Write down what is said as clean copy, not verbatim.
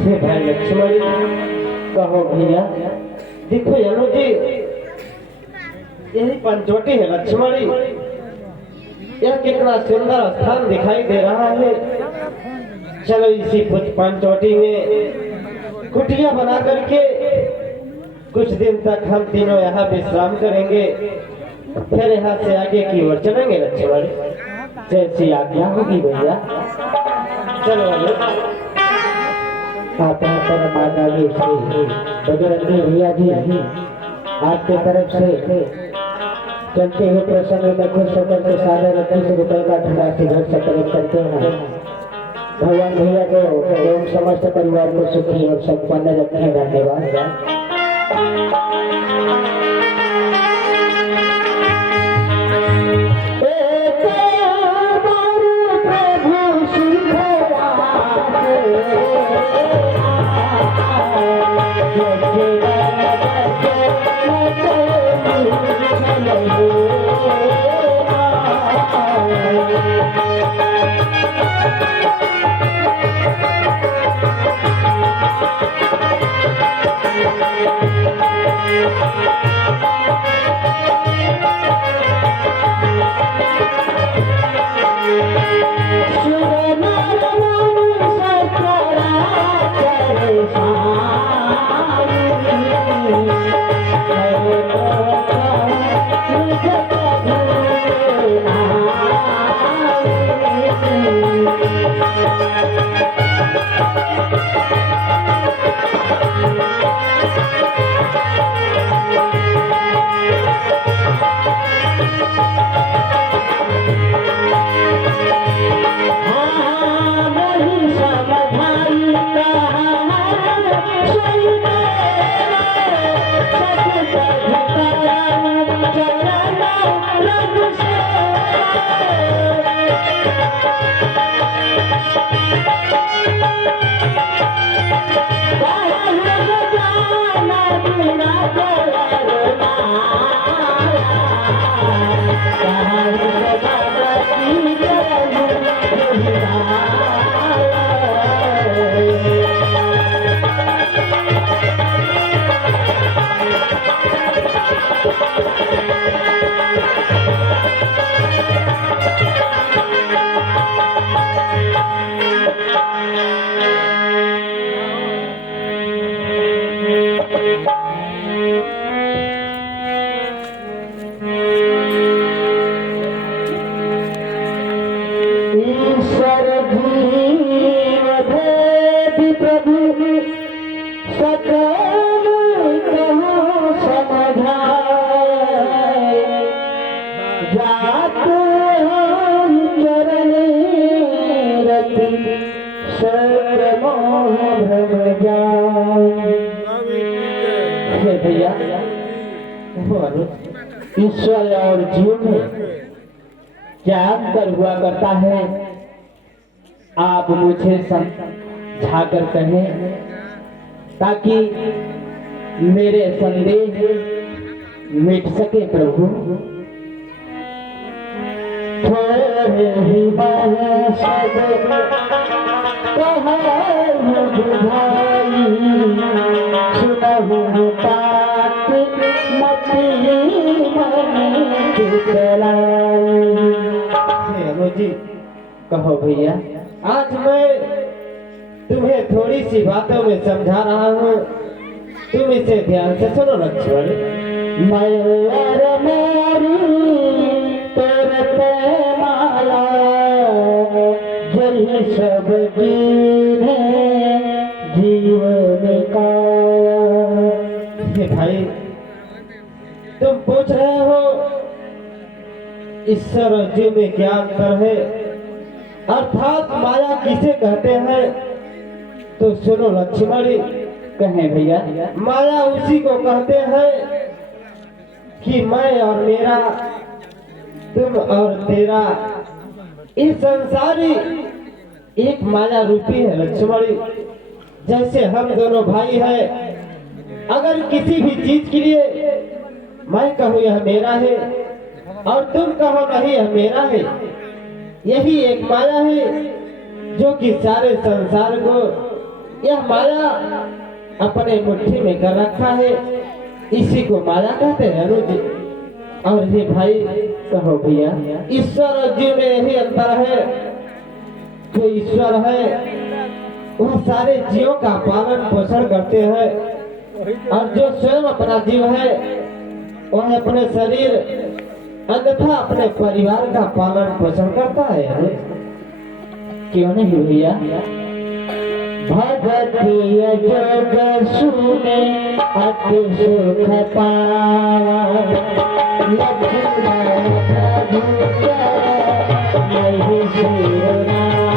हे भाई लक्ष्मण कहो भैया। देखो यानो जी यही पंचवटी है लक्ष्मण। यह कितना सुंदर स्थान दिखाई दे रहा है। चलो इसी पंचवटी में कुटिया बना करके कुछ दिन तक हम तीनों यहाँ विश्राम करेंगे, फिर यहाँ से आगे की ओर चलेंगे लक्ष्मण। जैसी आज्ञा होगी भैया। चलो बजरंगी भैया जी आपके तरफ से चलते हुए प्रसंग में खुश होकर के 30,000 का धनराशि घर से कलेक्ट करते हैं। भगवान भैया को एवं समस्त परिवार को सुखी और संपन्न रखें। धन्यवाद। भैया ईश्वर और जीव में क्या अंतर हुआ करता है, आप मुझे समझाकर कहें ताकि मेरे संदेह मिट सके प्रभु। थोड़े ही जी कहो भैया। आज मैं तुम्हें थोड़ी सी बातों में समझा रहा हूँ, तुम इसे ध्यान से सुनो लक्ष्मण। माला जल सब जीवन का। भाई तुम पूछ रहे हो ईश्वर और जीव में क्या अंतर है, अर्थात माया किसे कहते हैं, तो सुनो लक्ष्मण। कहें भैया। माया उसी को कहते हैं कि मैं और मेरा, तुम और तेरा, इस संसारी एक माया रूपी है लक्ष्मण। जैसे हम दोनों भाई हैं, अगर किसी भी चीज के लिए मैं कहूँ यह मेरा है और तुम कहो नहीं यह मेरा है, यही एक माया है जो कि सारे संसार को यह माया अपने मुट्ठी में कर रखा है, इसी को माया कहते हैं अनुज। और ये भाई कहो भैया। ईश्वर और जीव में यही अंतर है। जो ईश्वर है वह सारे जीवों का पालन पोषण करते हैं, और जो स्वयं अपना जीव है वह अपने शरीर अन्यथा अपने परिवार का पालन पोषण करता है। क्यों नहीं भैया। भगतिय जोग सुने अति सुख पावा, लक्ष्मण प्रभु चरण नहीं सिरनावा।